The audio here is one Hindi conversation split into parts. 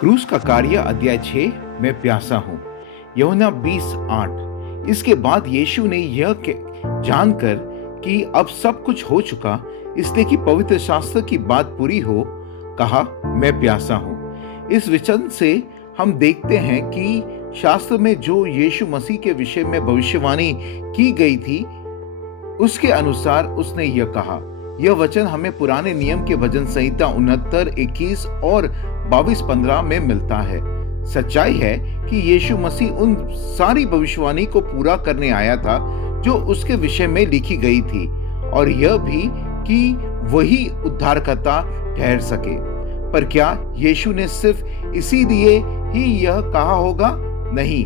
क्रूस का कार्य अध्याय 6 मैं प्यासा हूं। यूहन्ना 20:8। इसके बाद यीशु ने यह जानकर कि अब सब कुछ हो चुका, इसलिए कि पवित्र शास्त्र की बात पूरी हो, कहा, मैं प्यासा हूं। इस वचन से हम देखते हैं कि शास्त्र में जो यीशु मसीह के विषय में भविष्यवाणी की गई थी, उसके अनुसार उसने यह कहा। यह वचन हमें पुराने नियम के भजन संहिता 69, 21 और 22-15 में मिलता है। सच्चाई है कि यीशु मसीह उन सारी भविष्यवाणी को पूरा करने आया था जो उसके विषय में लिखी गई थी, और यह भी कि वही उद्धारकर्ता ठहर सके। पर क्या यीशु ने सिर्फ इसीलिए ही यह कहा होगा? नहीं,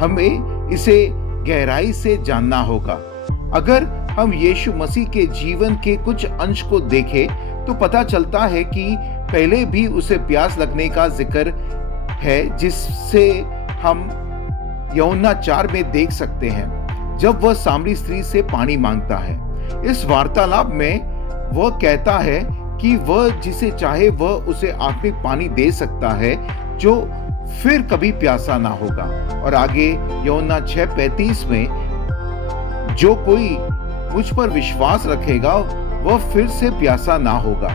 हमें इसे गहराई से जानना होगा। अगर हम यीशु मसीह के जीवन के कुछ अंश को देखें तो पता चलता है कि पहले भी उसे प्यास लगने का जिक्र है, जिससे हम यूहन्ना 4 में देख सकते हैं, जब वह सामरी स्त्री से पानी मांगता है। इस वार्तालाप में वह कहता है कि वह जिसे चाहे वह उसे आत्मिक पानी दे सकता है, जो फिर कभी प्यासा ना होगा। और आगे यूहन्ना 6:35 में, जो कोई मुझ पर विश्वास रखेगा वह फिर से प्यासा ना होगा।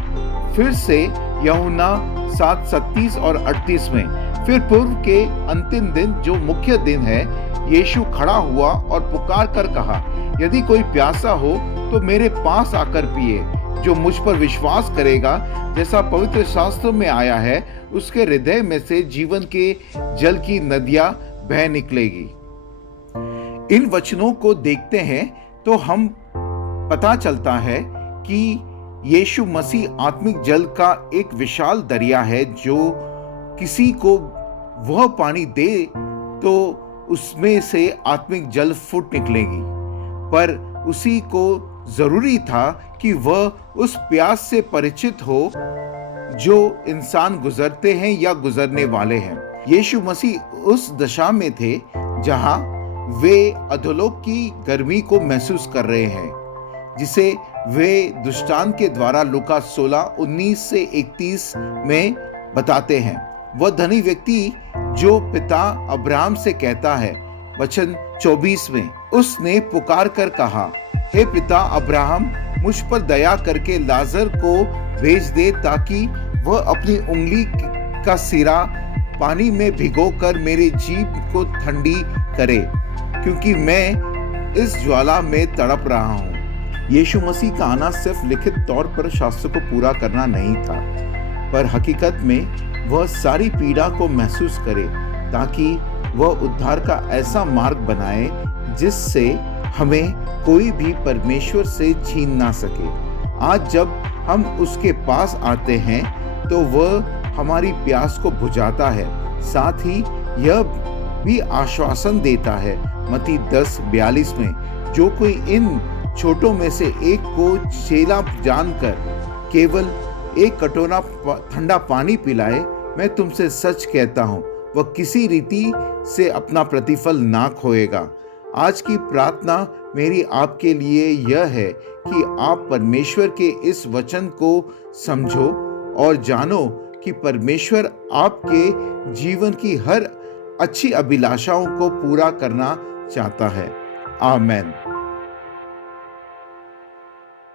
फिर से यूहन्ना 7:37 और 38 में, फिर पूर्व के अंतिम दिन जो मुख्य दिन है, यीशु खड़ा हुआ और पुकार कर कहा, यदि कोई प्यासा हो तो मेरे पास आकर पिए। जो मुझ पर विश्वास करेगा, जैसा पवित्र शास्त्र में आया है, उसके हृदय में से जीवन के जल की नदियां बह निकलेगी। इन वचनों को देखते हैं तो हम पता चलता है कि यीशु मसीह आत्मिक जल का एक विशाल दरिया है। जो किसी को वह पानी दे तो उसमें से आत्मिक जल फूट निकलेगी, पर उसी को जरूरी था कि वह उस प्यास से परिचित हो जो इंसान गुजरते हैं या गुजरने वाले हैं। यीशु मसीह उस दशा में थे जहां वे अधोलोक की गर्मी को महसूस कर रहे हैं, जिसे वे दृष्टांत के द्वारा लूका 16:19-31 में बताते हैं। वह धनी व्यक्ति जो पिता अब्राहम से कहता है, वचन 24 में, उसने पुकार कर कहा, हे पिता अब्राहम, मुझ पर दया करके लाजर को भेज दे, ताकि वह अपनी उंगली का सिरा पानी में भिगोकर मेरी जीभ को ठंडी करे, क्योंकि मैं इस ज्वाला में तड़प रहा हूं। यीशु मसीह का आना सिर्फ लिखित तौर पर शास्त्र को पूरा करना नहीं था, पर हकीकत में वह सारी पीड़ा को महसूस करे, ताकि वह उद्धार का ऐसा मार्ग बनाए जिससे हमें कोई भी परमेश्वर से छीन ना सके। आज जब हम उसके पास आते हैं तो वह हमारी प्यास को बुझाता है, साथ ही यह भी आश्वासन देता है, मत्ती 10:42 में, जो कोई इन छोटों में से एक को चेला जानकर केवल एक कटोरा ठंडा पानी पिलाए, मैं तुमसे सच कहता हूं, वह किसी रीति से अपना प्रतिफल ना खोएगा। आज की प्रार्थना मेरी आपके लिए यह है कि आप परमेश्वर के इस वचन को समझो और जानो कि परमेश्वर आपके जीवन की हर अच्छी अभिलाषाओं को पूरा करना चाहता है। आमीन।